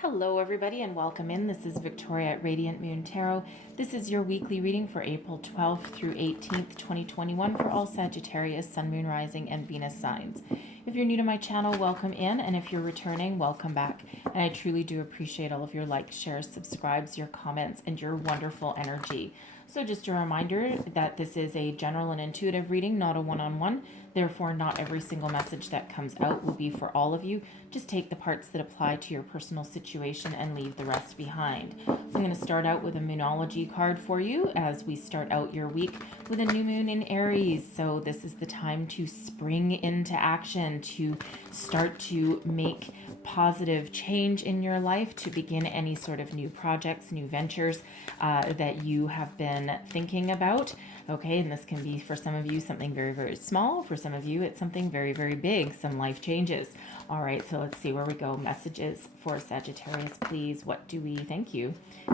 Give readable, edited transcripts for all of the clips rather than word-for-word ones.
Hello, everybody, and welcome in. This is Victoria at Radiant Moon Tarot. This is your weekly reading for April 12th through 18th, 2021 for all Sagittarius, Sun, Moon, Rising, and Venus signs. If you're new to my channel, welcome in, and if you're returning, welcome back. And I truly do appreciate all of your likes, shares, subscribes, your comments, and your wonderful energy. So just a reminder that this is a general and intuitive reading, not a one-on-one. Therefore, not every single message that comes out will be for all of you. Just take the parts that apply to your personal situation and leave the rest behind. So I'm going to start out with a Moonology card for you as we start out your week with a new moon in Aries. So this is the time to spring into action, to start to make positive change in your life, to begin any sort of new projects, new ventures that you have been thinking about. Okay, and this can be for some of you something very, very small. For some of you, it's something very, very big, some life changes. All right, so let's see where we go. Messages for Sagittarius, please. What do we, thank you,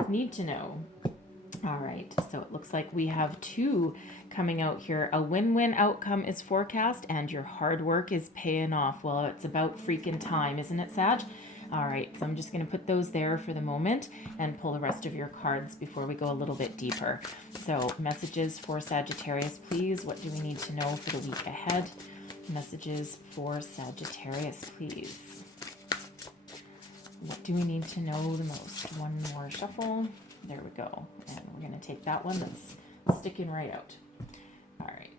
need to know? All right, so it looks like we have two coming out here. A win-win outcome is forecast and your hard work is paying off. Well, it's about freaking time, isn't it, Sag? All right, so I'm just going to put those there for the moment and pull the rest of your cards before we go a little bit deeper. So messages for Sagittarius, please. What do we need to know for the week ahead? Messages for Sagittarius, please. What do we need to know the most? One more shuffle. There we go. And we're going to take that one that's sticking right out. All right.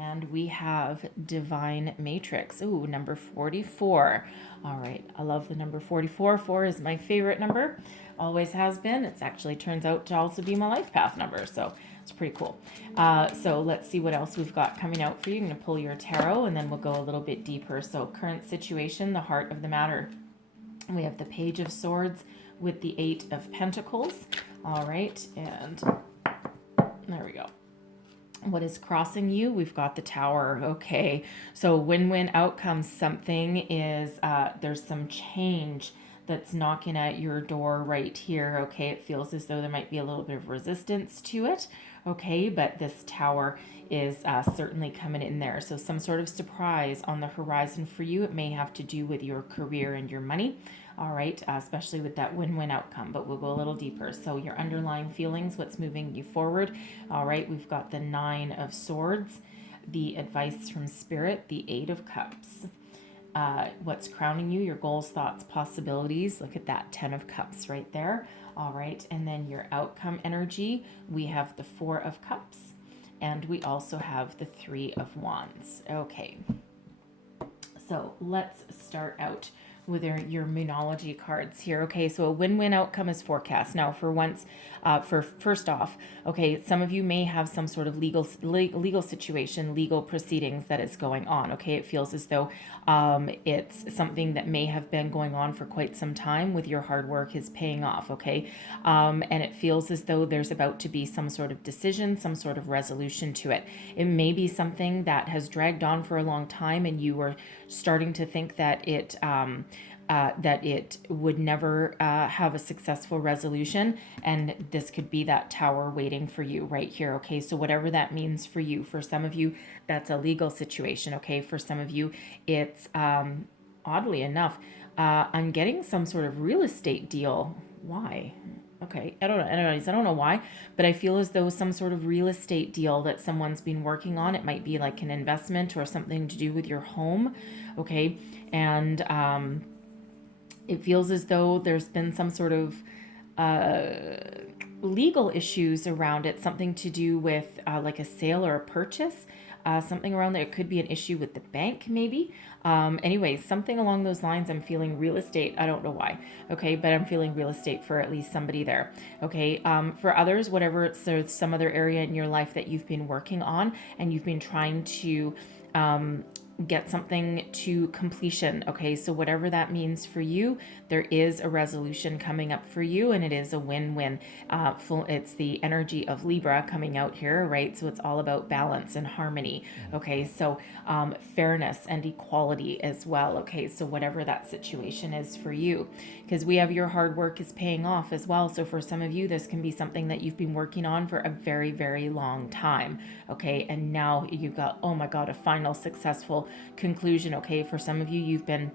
And we have Divine Matrix. Ooh, number 44. All right. I love the number 44. 4 is my favorite number. Always has been. It's actually turns out to also be my life path number. So it's pretty cool. So let's see what else we've got coming out for you. I'm going to pull your tarot and then we'll go a little bit deeper. So current situation, the heart of the matter. We have the Page of Swords with the 8 of Pentacles. All right. And there we go. What is crossing you? We've got the Tower. Okay, so win-win outcome. Something is there's some change that's knocking at your door right here. Okay, it feels as though there might be a little bit of resistance to it. Okay, but this Tower is certainly coming in there. So some sort of surprise on the horizon for you. It may have to do with your career and your money. All right, especially with that win-win outcome, but we'll go a little deeper. So your underlying feelings, what's moving you forward. All right, we've got the 9 of Swords, the advice from Spirit, the 8 of Cups. What's crowning you, your goals, thoughts, possibilities. Look at that 10 of Cups right there. All right, and then your outcome energy, we have the 4 of Cups, and we also have the 3 of Wands. Okay, so let's start out with your Moonology cards here. Okay, so a win-win outcome is forecast. Now, for once, first off, okay, some of you may have some sort of legal situation, legal proceedings that is going on. Okay, it feels as though it's something that may have been going on for quite some time with your hard work is paying off. Okay, and it feels as though there's about to be some sort of decision, some sort of resolution to it. It may be something that has dragged on for a long time and you were starting to think that it would never have a successful resolution, and this could be that Tower waiting for you right here. Okay, so whatever that means for you. For some of you, that's a legal situation. Okay, for some of you, it's oddly enough, I'm getting some sort of real estate deal. Why? Okay, I don't know why, but I feel as though some sort of real estate deal that someone's been working on. It might be like an investment or something to do with your home. Okay, and it feels as though there's been some sort of legal issues around it, something to do with like a sale or a purchase, something around there. It could be an issue with the bank, maybe. Anyways, something along those lines. I'm feeling real estate. I don't know why. Okay, but I'm feeling real estate for at least somebody there. Okay, for others, whatever, it's there's some other area in your life that you've been working on and you've been trying to get something to completion. Okay, so whatever that means for you, there is a resolution coming up for you, and it is a win-win. It's the energy of Libra coming out here, right? So it's all about balance and harmony. Okay, so fairness and equality as well. Okay, so whatever that situation is for you, because we have your hard work is paying off as well. So for some of you, this can be something that you've been working on for a very, very long time. Okay, and now you've got, oh my God, a final successful conclusion. Okay, for some of you, you've been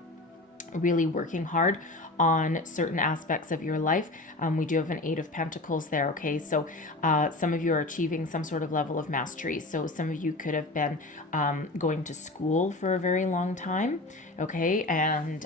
really working hard on certain aspects of your life. We do have an Eight of Pentacles there, okay? So some of you are achieving some sort of level of mastery. So some of you could have been going to school for a very long time, okay? And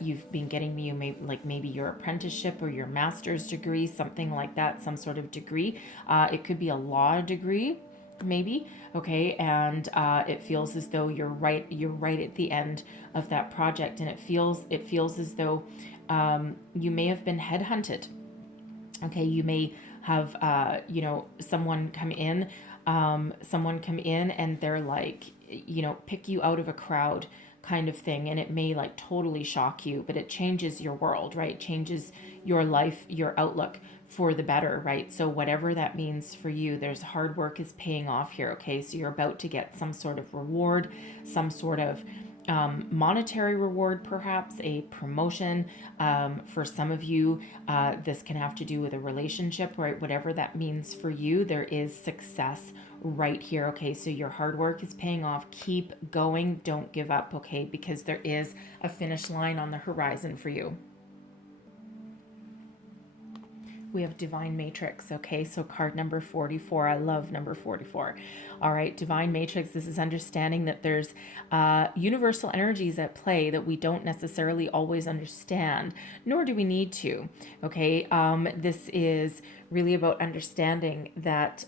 you've been getting maybe your apprenticeship or your master's degree, something like that, some sort of degree. It could be a law degree, maybe, okay, and it feels as though you're right at the end of that project, and it feels as though you may have been headhunted, okay. You may have someone come in, and they're like, pick you out of a crowd kind of thing, and it may like totally shock you, but it changes your world, right? Changes your life, your outlook for the better, right? So whatever that means for you, there's hard work is paying off here, okay? So you're about to get some sort of reward, some sort of monetary reward, perhaps a promotion. For some of you, this can have to do with a relationship, right? Whatever that means for you, there is success right here, okay? So your hard work is paying off. Keep going. Don't give up, okay? Because there is a finish line on the horizon for you. We have Divine Matrix, okay? So card number 44. I love number 44. All right, Divine Matrix, this is understanding that there's universal energies at play that we don't necessarily always understand, nor do we need to, okay? This is really about understanding that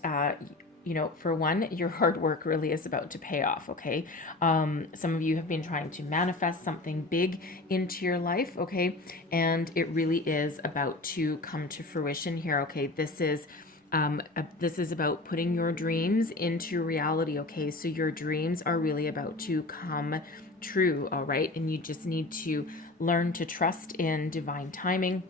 for one, your hard work really is about to pay off, okay? Some of you have been trying to manifest something big into your life, okay? And it really is about to come to fruition here, okay? This is about putting your dreams into reality, okay? So your dreams are really about to come true, all right? And you just need to learn to trust in divine timing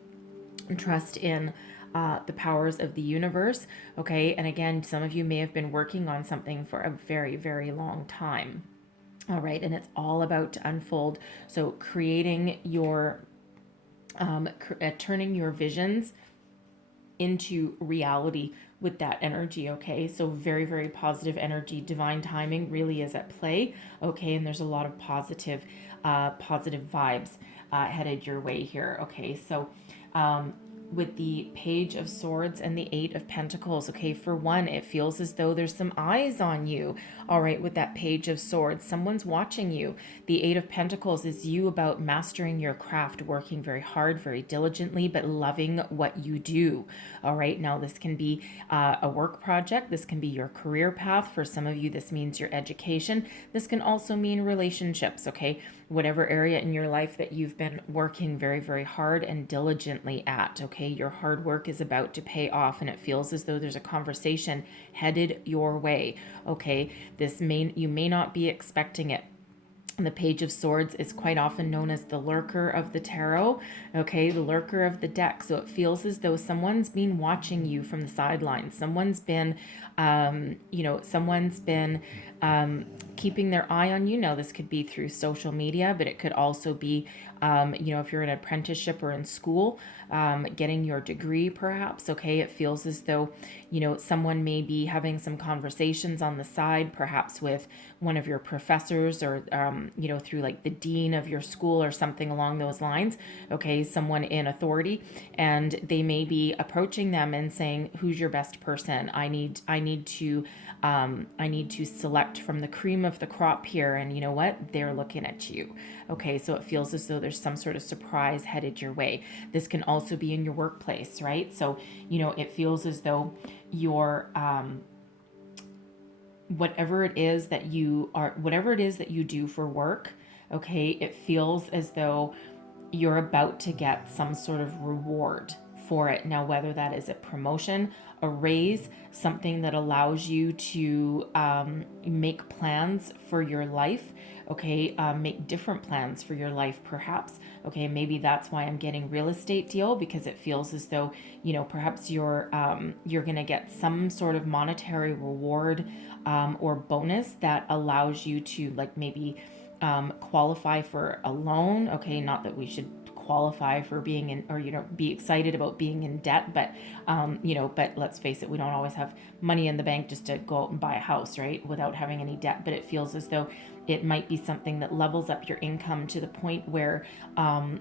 and trust in the powers of the universe, okay? And again, some of you may have been working on something for a very, very long time, all right? And it's all about to unfold. So creating your, turning your visions into reality with that energy, okay? So very, very positive energy. Divine timing really is at play, okay? And there's a lot of positive vibes headed your way here, okay? So with the Page of Swords and the Eight of Pentacles, okay, for one, it feels as though there's some eyes on you, all right, with that Page of Swords. Someone's watching you. The Eight of Pentacles is you about mastering your craft, working very hard, very diligently, but loving what you do, all right? Now, this can be a work project. This can be your career path. For some of you, this means your education. This can also mean relationships, okay? Whatever area in your life that you've been working very, very hard and diligently at, okay? Your hard work is about to pay off, and it feels as though there's a conversation headed your way, okay? You may not be expecting it. The Page of Swords is quite often known as the lurker of the tarot, okay, the lurker of the deck. So it feels as though someone's been watching you from the sidelines. Someone's been, keeping their eye on you. Now, this could be through social media, but it could also be, if you're in an apprenticeship or in school, getting your degree, perhaps, okay? It feels as though, someone may be having some conversations on the side, perhaps with one of your professors or, through like the dean of your school or something along those lines, okay? Someone in authority, and they may be approaching them and saying, who's your best person? I need to select from the cream of the crop here. And you know what? They're looking at you. Okay, so it feels as though there's some sort of surprise headed your way. This can also be in your workplace, right? So, it feels as though your whatever it is that you do for work, okay, it feels as though you're about to get some sort of reward for it. Now, whether that is a promotion, a raise, something that allows you to make plans for your life, okay, make different plans for your life, perhaps, okay, maybe that's why I'm getting real estate deal, because it feels as though, perhaps you're going to get some sort of monetary reward or bonus that allows you to like maybe qualify for a loan, okay, not that we should qualify for being in, or be excited about being in debt, but but let's face it, we don't always have money in the bank just to go out and buy a house, right, without having any debt. But it feels as though It might be something that levels up your income to the point where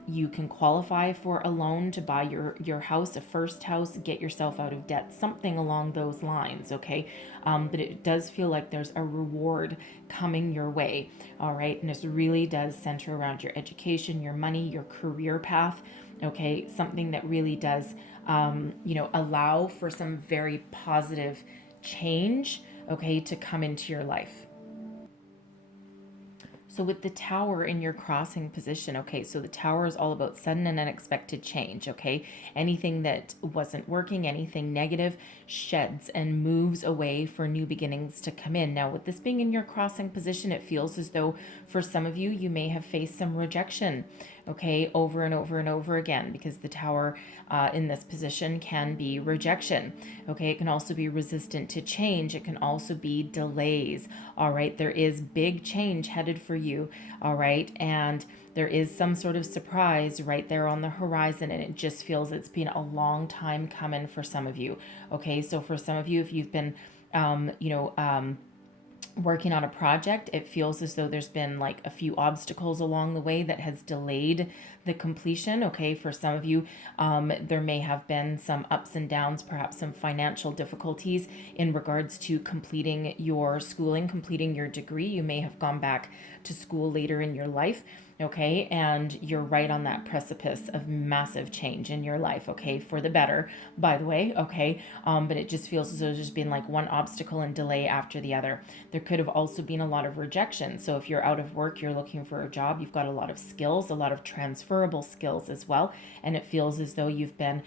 you can qualify for a loan to buy your house, a first house, get yourself out of debt, something along those lines, okay? But it does feel like there's a reward coming your way, all right? And this really does center around your education, your money, your career path, okay? Something that really does, allow for some very positive change, okay, to come into your life. So with the tower in your crossing position, okay, so the tower is all about sudden and unexpected change, okay? Anything that wasn't working, anything negative, sheds and moves away for new beginnings to come in. Now, with this being in your crossing position, it feels as though for some of you, you may have faced some rejection, okay, over and over and over again, because the tower in this position can be rejection, okay? It can also be resistant to change. It can also be delays, all right? There is big change headed for you, all right? And there is some sort of surprise right there on the horizon, and it just feels it's been a long time coming for some of you, okay? So for some of you, if you've been, working on a project, it feels as though there's been like a few obstacles along the way that has delayed the completion. Okay, for some of you, there may have been some ups and downs, perhaps some financial difficulties in regards to completing your schooling, completing your degree. You may have gone back to school later in your life. Okay, and you're right on that precipice of massive change in your life, okay, for the better, by the way, okay, but it just feels as though there's just been like one obstacle and delay after the other. There could have also been a lot of rejection. So if you're out of work, you're looking for a job, you've got a lot of skills, a lot of transferable skills as well, and it feels as though you've been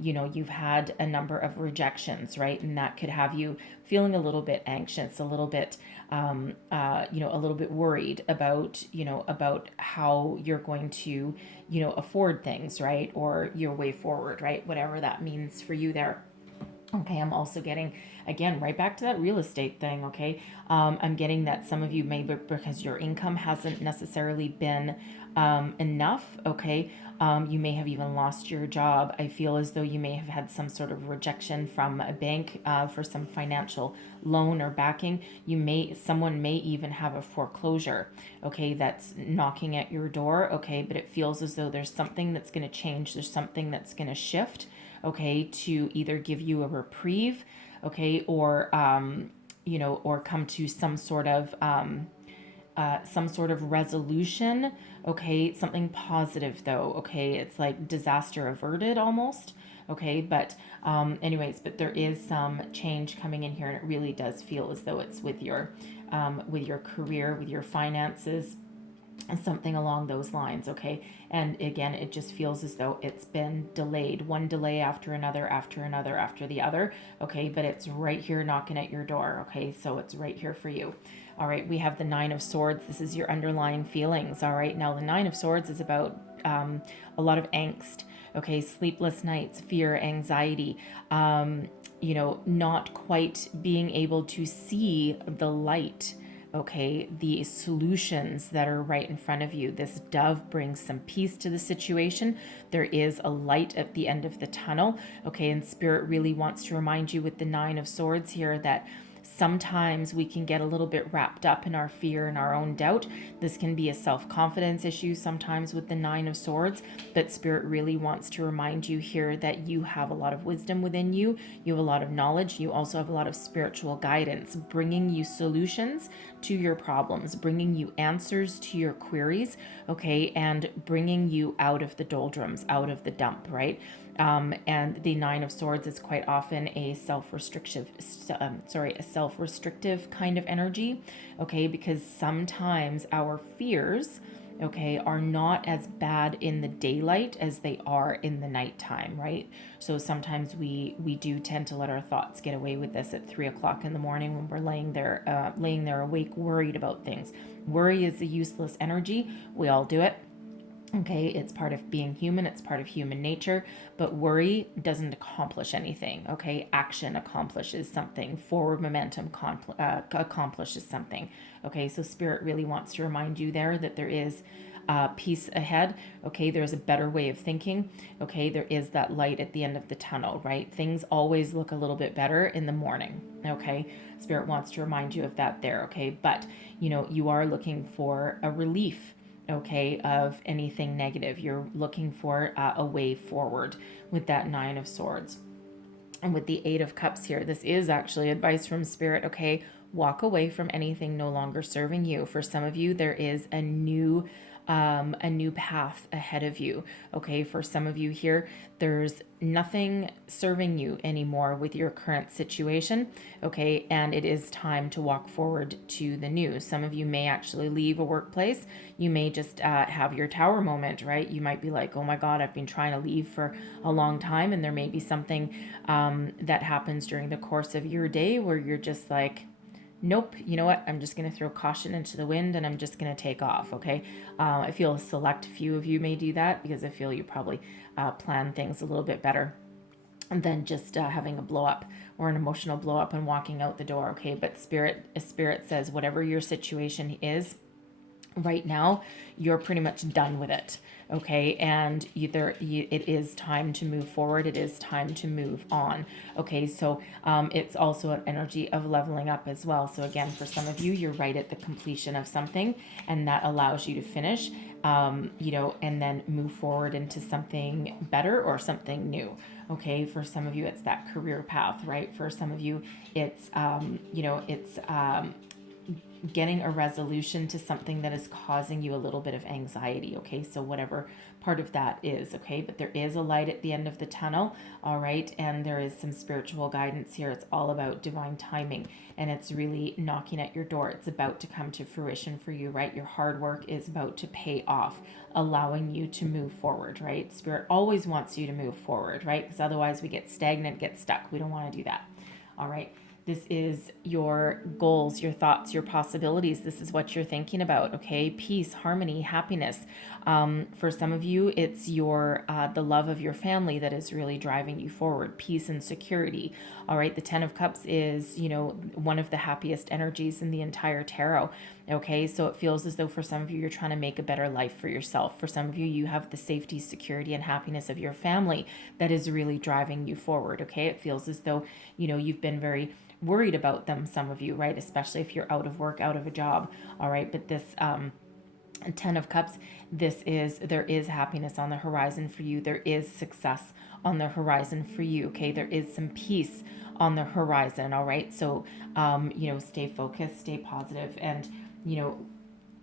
you've had a number of rejections, right? And that could have you feeling a little bit anxious, a little bit, a little bit worried about, about how you're going to, afford things, right? Or your way forward, right? Whatever that means for you there. Okay, I'm also getting, again, right back to that real estate thing, okay? I'm getting that some of you may, because your income hasn't necessarily been enough, okay? You may have even lost your job. I feel as though you may have had some sort of rejection from a bank for some financial loan or backing. Someone may even have a foreclosure, okay, that's knocking at your door, okay? But it feels as though there's something that's going to change. There's something that's going to shift, okay, to either give you a reprieve, okay, or or come to some sort of resolution, okay, something positive though, okay, it's like disaster averted almost, okay, but but there is some change coming in here, and it really does feel as though it's with your career, with your finances, something along those lines, okay? And again, it just feels as though it's been delayed, one delay after another, after another, after the other, okay? But it's right here knocking at your door, okay? So it's right here for you. All right, we have the Nine of Swords. This is your underlying feelings, all right? Now, the Nine of Swords is about a lot of angst, okay? Sleepless nights, fear, anxiety, not quite being able to see the light, okay, the solutions that are right in front of you. This dove brings some peace to the situation. There is a light at the end of the tunnel, okay, and Spirit really wants to remind you with the Nine of Swords here that sometimes we can get a little bit wrapped up in our fear and our own doubt. This can be a self-confidence issue sometimes with the Nine of Swords, but Spirit really wants to remind you here that you have a lot of wisdom within you. You have a lot of knowledge. You also have a lot of spiritual guidance, bringing you solutions to your problems, bringing you answers to your queries, okay, and bringing you out of the doldrums, out of the dump, right? And the Nine of Swords is quite often a self-restrictive kind of energy, okay, because sometimes our fears, okay, are not as bad in the daylight as they are in the nighttime, right? So sometimes we do tend to let our thoughts get away with this at 3 o'clock in the morning when we're laying there awake, worried about things. Worry is a useless energy. We all do it. Okay, it's part of being human, it's part of human nature, but worry doesn't accomplish anything, okay? Action accomplishes something, forward momentum accomplishes something, okay? So Spirit really wants to remind you there that there is peace ahead. Okay, there's a better way of thinking. Okay, there is that light at the end of the tunnel, right? Things always look a little bit better in the morning. Okay, Spirit wants to remind you of that there. Okay, but you are looking for a relief, okay, of anything negative. You're looking for a way forward with that Nine of Swords. And with the Eight of Cups here, this is actually advice from Spirit, okay? Walk away from anything no longer serving you. For some of you, there is a new path ahead of you. Okay, for some of you here, there's nothing serving you anymore with your current situation. Okay, and it is time to walk forward to the new. Some of you may actually leave a workplace. You may just have your tower moment, right? You might be like, oh my God, I've been trying to leave for a long time. And there may be something that happens during the course of your day where you're just like, nope, you know what? I'm just going to throw caution into the wind and I'm just going to take off, okay? I feel a select few of you may do that because I feel you probably plan things a little bit better than just having a blow up or an emotional blow up and walking out the door, okay? But Spirit says whatever your situation is right now, you're pretty much done with it. Okay, and it is time to move forward. It is time to move on. Okay, so it's also an energy of leveling up as well. So again, for some of you, you're right at the completion of something, and that allows you to finish, and then move forward into something better or something new. Okay, for some of you, it's that career path, right? For some of you, it's getting a resolution to something that is causing you a little bit of anxiety. Okay, so whatever part of that is, okay, but there is a light at the end of the tunnel. All right, and there is some spiritual guidance here. It's all about divine timing, and it's really knocking at your door. It's about to come to fruition for you, right? Your hard work is about to pay off, allowing you to move forward, right? Spirit always wants you to move forward, right? Because otherwise we get stagnant, get stuck. We don't want to do that. All right, this is your goals, your thoughts, your possibilities. This is what you're thinking about, okay? Peace, harmony, happiness. For some of you, it's the love of your family that is really driving you forward. Peace and security. All right, the Ten of Cups is, one of the happiest energies in the entire tarot. Okay, so it feels as though for some of you, you're trying to make a better life for yourself. For some of you, you have the safety, security, and happiness of your family that is really driving you forward. Okay, it feels as though, you've been very worried about them, some of you, right? Especially if you're out of work, out of a job. All right, but this Ten of Cups, there is happiness on the horizon for you. There is success on the horizon for you. Okay, there is some peace on the horizon. All right, so stay focused, stay positive, and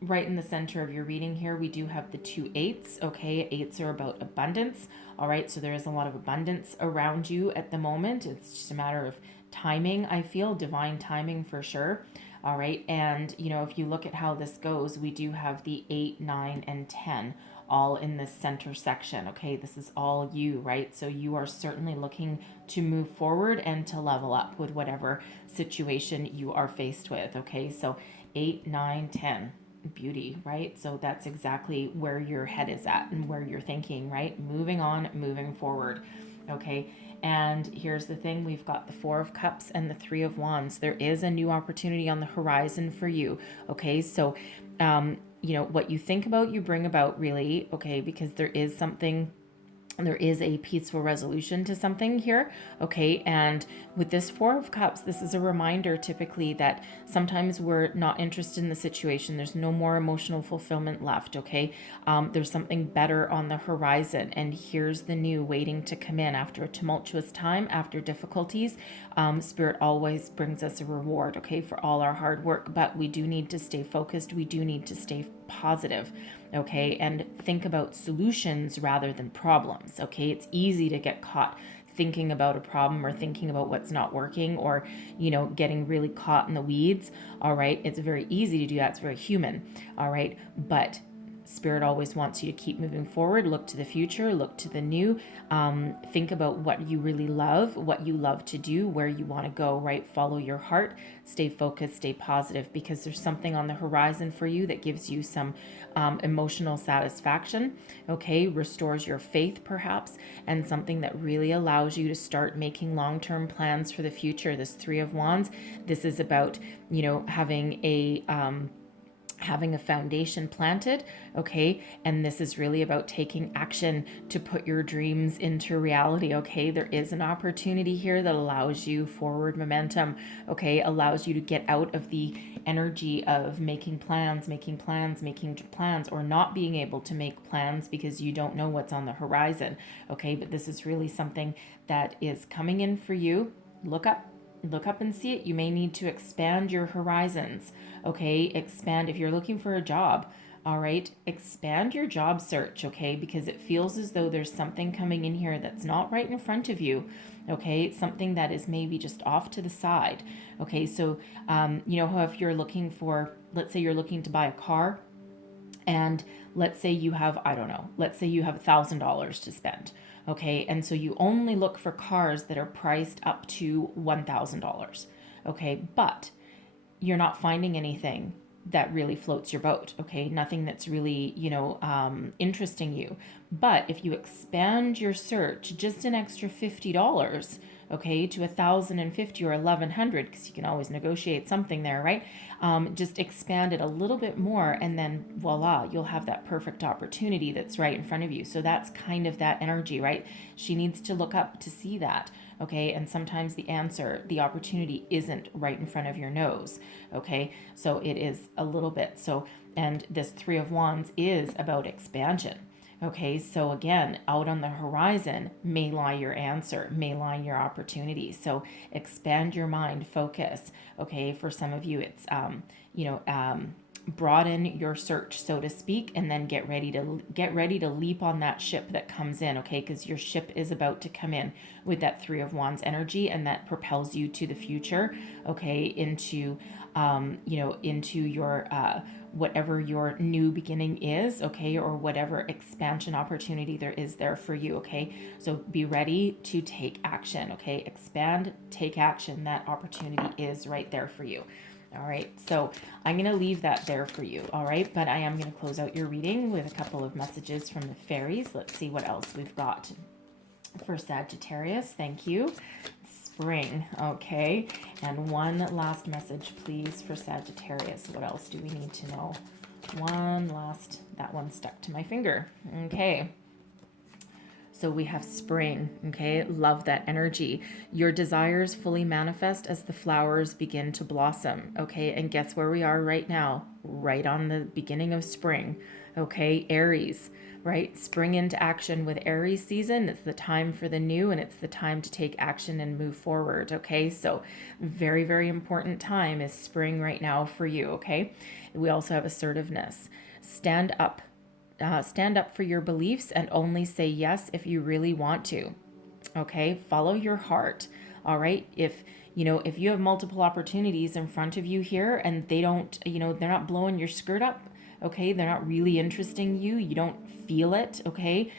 right in the center of your reading here, we do have the two eights. Okay, eights are about abundance. All right, so there is a lot of abundance around you at the moment. It's just a matter of timing, I feel, divine timing for sure. All right, and if you look at how this goes, we do have the 8, 9, and 10 all in this center section. Okay, this is all you, right? So you are certainly looking to move forward and to level up with whatever situation you are faced with. Okay, so 8, 9, 10. Beauty, right? So that's exactly where your head is at and where you're thinking, right? Moving on, moving forward. Okay, and here's the thing, we've got the Four of Cups and the Three of Wands. There is a new opportunity on the horizon for you. Okay, so what you think about, you bring about, really. Okay, because there is a peaceful resolution to something here. Okay, and with this Four of Cups, this is a reminder typically that sometimes we're not interested in the situation. There's no more emotional fulfillment left. Okay, there's something better on the horizon, and here's the new waiting to come in after a tumultuous time, after difficulties. Spirit always brings us a reward, okay, for all our hard work, but we do need to stay focused. We do need to stay positive. Okay, and think about solutions rather than problems. Okay, it's easy to get caught thinking about a problem or thinking about what's not working, or getting really caught in the weeds. All right, it's very easy to do that. It's very human. All right, but Spirit always wants you to keep moving forward, look to the future, look to the new, think about what you really love, what you love to do, where you want to go, right? Follow your heart, stay focused, stay positive, because there's something on the horizon for you that gives you some emotional satisfaction, okay? Restores your faith perhaps, and something that really allows you to start making long-term plans for the future. This Three of Wands, this is about, having having a foundation planted, okay? And this is really about taking action to put your dreams into reality, okay? There is an opportunity here that allows you forward momentum, okay? Allows you to get out of the energy of making plans, or not being able to make plans because you don't know what's on the horizon, okay? But this is really something that is coming in for you. Look up and see it. You may need to expand your horizons, okay? Expand if you're looking for a job, all right? Expand your job search, okay? Because it feels as though there's something coming in here that's not right in front of you, okay? Something that is maybe just off to the side, okay? So, you know how if you're looking for, let's say you're looking to buy a car, and let's say you have, I don't know, let's say you have $1,000 to spend. Okay. And so you only look for cars that are priced up to $1,000. Okay. But you're not finding anything that really floats your boat. Okay. Nothing that's really, interesting you. But if you expand your search just an extra $50, okay, to 1,050 or 1,100, because you can always negotiate something there, right? Just expand it a little bit more, and then voila, you'll have that perfect opportunity that's right in front of you. So that's kind of that energy, right? She needs to look up to see that, okay? And sometimes the opportunity isn't right in front of your nose, okay? So it is a little bit. So, and this Three of Wands is about expansion. Okay, so again, out on the horizon may lie your answer, may lie your opportunity. So expand your mind, focus. Okay, for some of you, it's broaden your search, so to speak, and then get ready to leap on that ship that comes in. Okay, because your ship is about to come in with that Three of Wands energy, and that propels you to the future. Okay, into into your whatever your new beginning is, okay, or whatever expansion opportunity there is there for you, okay? So be ready to take action, okay? Expand, take action. That opportunity is right there for you. All right, so I'm going to leave that there for you, all right? But I am going to close out your reading with a couple of messages from the fairies. Let's see what else we've got for Sagittarius. Thank you. Spring, okay? And one last message, please, for Sagittarius. What else do we need to know? That one stuck to my finger. Okay. So we have spring, okay? Love that energy. Your desires fully manifest as the flowers begin to blossom, okay? And guess where we are right now? Right on the beginning of spring, okay? Aries, right? Spring into action with Aries season. It's the time for the new, and it's the time to take action and move forward, okay? So very, very important time is spring right now for you, okay? We also have assertiveness. Stand up for your beliefs and only say yes if you really want to. Okay, follow your heart. All right, if you have multiple opportunities in front of you here and they don't, they're not blowing your skirt up. Okay, they're not really interesting you. You don't feel it. Okay,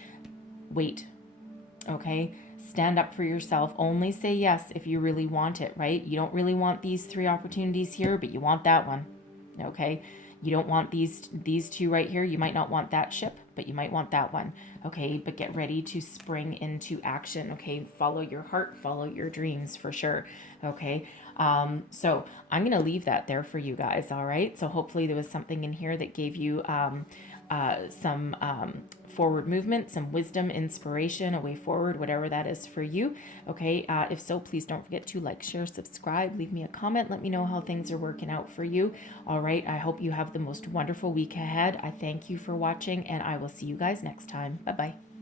wait. Okay, stand up for yourself. Only say yes if you really want it. Right? You don't really want these 3 opportunities here, but you want that one. Okay. You don't want these 2 right here. You might not want that ship, but you might want that one. Okay, but get ready to spring into action. Okay, follow your heart, follow your dreams for sure. Okay, so I'm going to leave that there for you guys. All right, so hopefully there was something in here that gave you some forward movement, some wisdom, inspiration, a way forward, whatever that is for you. Okay, if so, please don't forget to like, share, subscribe, leave me a comment, let me know how things are working out for you. All right, I hope you have the most wonderful week ahead. I thank you for watching, and I will see you guys next time. Bye-bye.